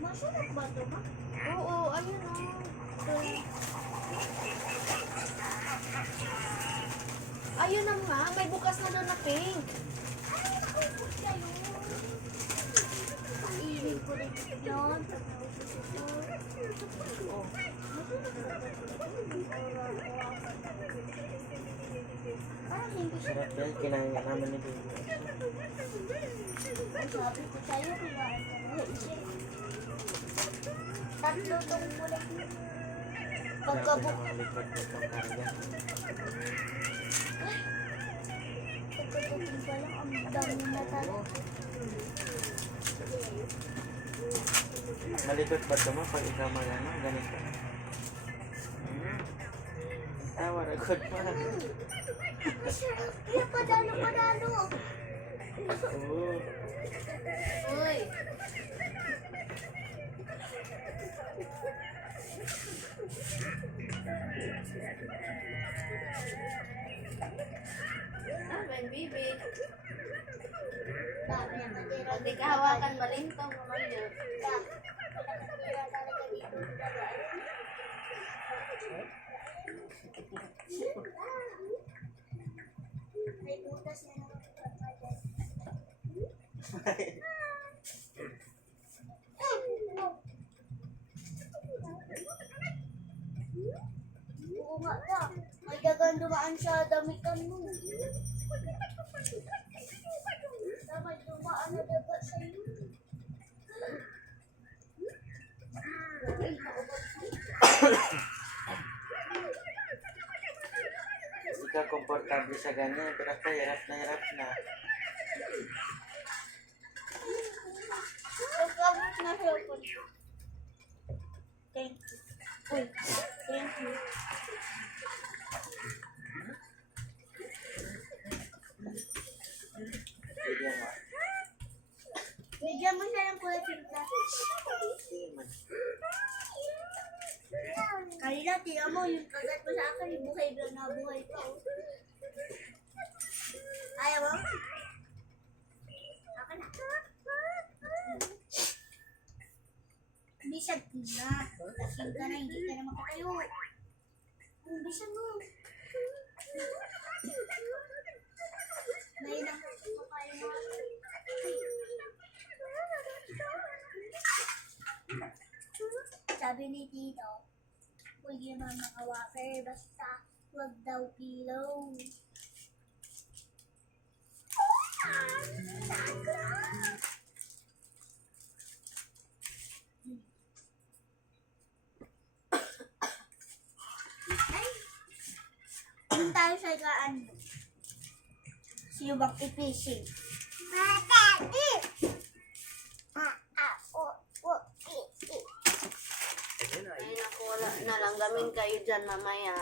Masarap ba ito, ma? Oo, ayun o. Ayun na nga, may bukas na doon na pink. Ay, nakupot kayo. Iinin ko rin yun. Oh. Parang hindi siya. Sarap yan, kinain nga naman ni Baby. Ang sabi ko sa'yo, kinain ka na isa. Tatlo tong kulay niya. Pagkabuk. Likod mo itong karga. Pagkabukin pa lang, ang dami na talaga. Malikot ba ito mo pag ikaw mag-ano? Ganito. Tawa, ragod pa. Masarap. Kaya padalo. Oo. Uy. Amen, baby. Dami na matira. Pag di ka hawakan, malintong naman yun. Nakatira talaga dito. May butas na nakapagpapalit. Oo nga ba? May dagang dumaan sa damitan mo. May dumaan na daga sa'yo. Hindi ka komportable sa ganyan, pero ako hirap na. Nagkamot na cellphone ko. Thank you. Uy, thank you. Bigyan mo. Bigyan mo siya ng kulay pink na. Hindi man. Kanina, tingnan mo yung kagat mo sa akin, yung buhay ba na buhay pa. Oh. Ayaw mo? Ako na. Bisan na. Lasing ka na, hindi ka na makatayo. Bisan mo. Ngayon ang makain mo. Sabi ni Tito, huwag yung mga wafer, basta huwag daw pillow. Doon tayo sa gaan. Siyubak i-fishing. Ay, naku, wala na lang. Gamin kayo dyan mamaya.